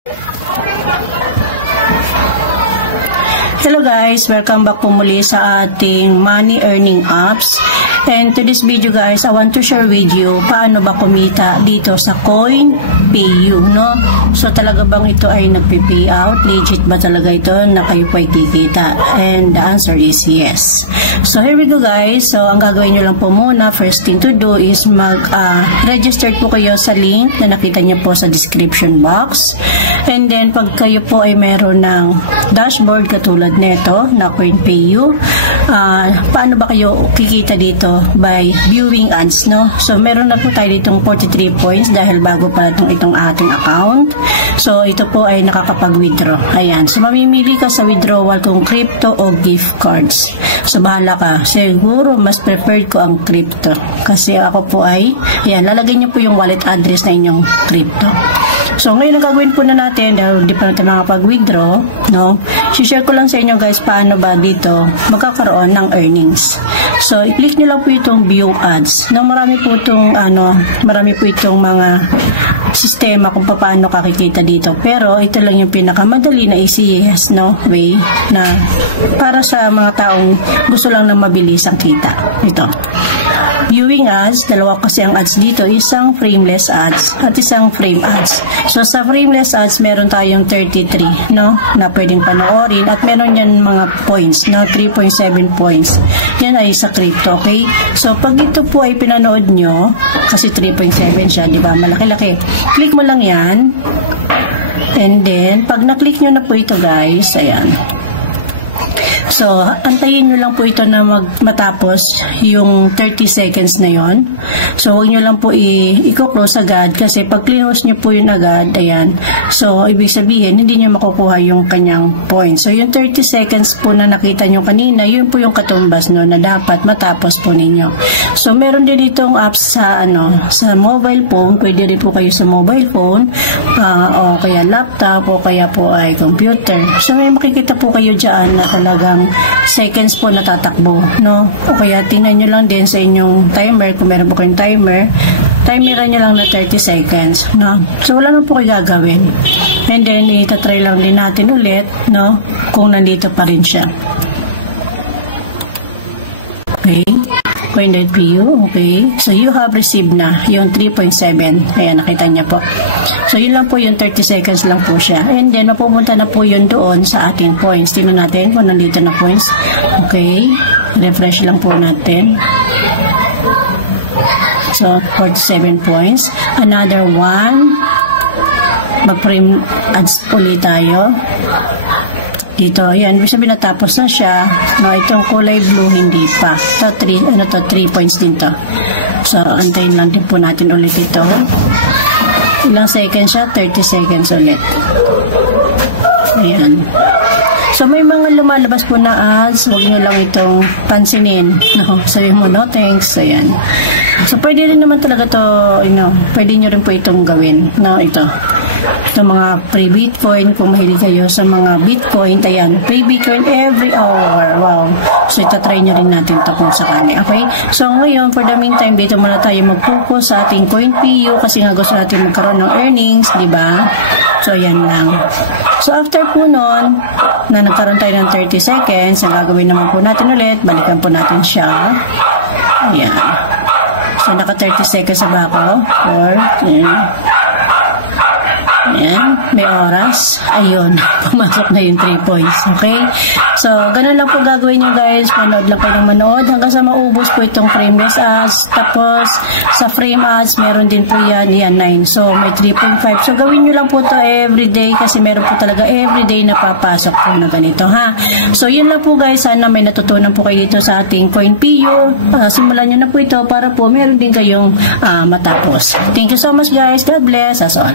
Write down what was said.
Hello guys, welcome back po muli sa ating money earning apps. And to this video guys, I want to share with you paano ba kumita dito sa CoinPayu, no? So talaga bang ito ay nagpi-pay out? Legit ba talaga ito na kayo po ay kikita? And the answer is yes. So here we go guys. So ang gagawin nyo lang po muna, first thing to do is mag-register po kayo sa link na nakita nyo po sa description box. And then pag kayo po ay meron ng dashboard katulad neto na CoinPayu, paano ba kayo kikita dito? By viewing ads, no? So meron na po tayo ditong 43 points dahil bago pa itong ating account. So ito po ay nakakapag-withdraw. Ayan. So mamimili ka sa withdrawal kung crypto o gift cards. So bahala ka. Siguro mas preferred ko ang crypto. Kasi ako po ay, ayan, lalagay niyo po yung wallet address na inyong crypto. So ngayon ang gagawin po na natin dahil di pa natin makapag-withdraw, no? I-share ko lang sa inyo guys paano ba dito magkakaroon ng earnings. So i-click nyo lang po itong view ads. No, marami po itong mga sistema kung paano kakikita dito. Pero ito lang yung pinakamadali na easiest, no, way na para sa mga taong gusto lang na mabilis ang kita. Ito. Viewing ads, dalawa kasi ang ads dito, isang frameless ads at isang frame ads. So sa frameless ads, meron tayong 33, no, na pwedeng panoorin at meron yan mga points, no, 3.7 points. Yan ay sa crypto, okay? So pag ito po ay pinanood nyo, kasi 3.7 siya, di ba? Malaki-laki. Click mo lang yan. And then, pag na-click nyo na po ito guys, ayan. So, antayin nyo lang po ito na matapos yung 30 seconds na yon. So, huwag nyo lang po i-close agad kasi pag close nyo po yun agad, ayan. So, ibig sabihin, hindi nyo makukuha yung kanyang point. So, yung 30 seconds po na nakita nyo kanina, yun po yung katumbas no, na dapat matapos po ninyo. So, meron din itong apps sa, sa mobile phone. Pwede rin po kayo sa mobile phone o kaya laptop o kaya po ay computer. So, may makikita po kayo dyan na talagang seconds po natatakbo, no? O kaya tingnan nyo lang din sa inyong timer, kung meron po kayong timeran nyo lang na 30 seconds, no? So wala na po kayo gagawin. And then itatry lang din natin ulit, no? Kung nandito pa rin siya. Okay. CoinPayu, okay. So you have received na yung 3.7. Ayan, nakita niya po. So yun lang po yung 30 seconds lang po siya. And then mapupunta na po yun doon sa ating points. Tingnan natin kung nandito na points. Okay. Refresh lang po natin. So 47 points. Another one. Mag-frame ads ulit tayo. Dito, ayan, ibig sabihin natapos na siya. No, itong kulay blue, hindi pa. Ito, 3 points din to. So, antayin lang din po natin ulit ito. Ilang seconds siya? 30 seconds ulit. Ayan. So, may mga lumalabas po na ads. Huwag nyo lang itong pansinin. No? Sabihin mo, no, thanks. Ayan. So, pwede rin naman talaga to, pwede nyo rin po itong gawin. No, ito. Ito mga free Bitcoin, kung mahilig kayo sa mga Bitcoin, ayan, free Bitcoin every hour. Wow. So, itatry nyo rin natin ito kung sakali. Okay? So, ngayon, for the meantime, dito muna tayo mag-focus sa ating CoinPayu kasi nga gusto natin magkaroon ng earnings, di ba? So, yan lang. So, after po nun, na nagkaroon tayo ng 30 seconds, ang gagawin naman po natin ulit, balikan po natin siya. Ayan. So, naka 30 seconds na ba ako? 4, ayan, may oras. Ayun, pumasok na yung 3 points. Okay? So, ganun lang po gagawin nyo guys. Manood lang kayo ng manood hanggang sa maubos po itong frameless ads. Tapos, sa frame ads, meron din po yan 9. So, may 3.5. So, gawin nyo lang po to everyday kasi meron po talaga everyday na papasok po na ganito, ha? So, yun lang po guys. Sana may natutunan po kayo dito sa ating CoinPayu. Simulan nyo na po ito para po meron din kayong matapos. Thank you so much guys. God bless us all.